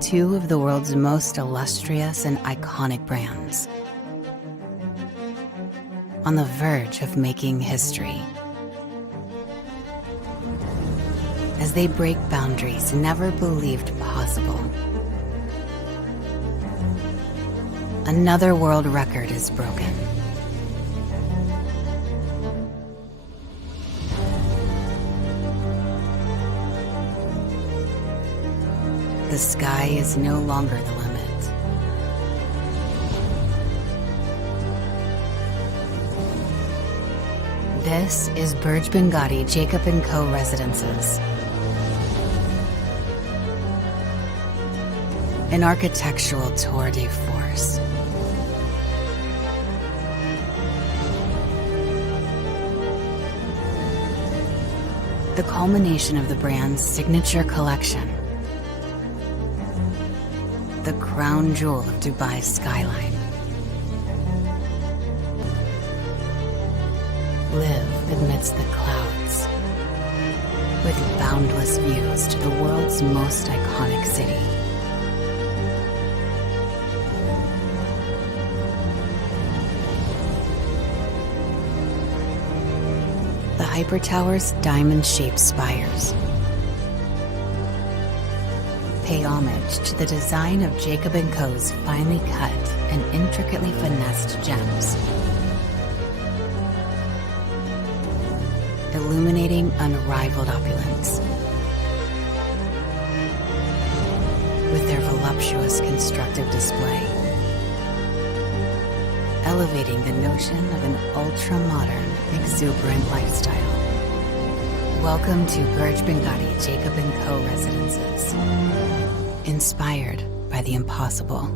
two of the world's most illustrious and iconic brands, on the verge of making history. As they break boundaries never believed possible. Another world record is broken. The sky is no longer the limit. This is Burj Binghatti Jacob & Co. Residences. An architectural tour de force. The culmination of the brand's signature collection. The crown jewel of Dubai's skyline. Live amidst the clouds, with boundless views to the world's most iconic city. The Hyper Tower's diamond-shaped spires pay homage to the design of Jacob & Co.'s finely cut and intricately finessed gems, illuminating unrivaled opulence. With their voluptuous constructive display, elevating the notion of an ultra-modern, exuberant lifestyle. Welcome to Burj Binghatti Jacob & Co. Residences. Inspired by the impossible.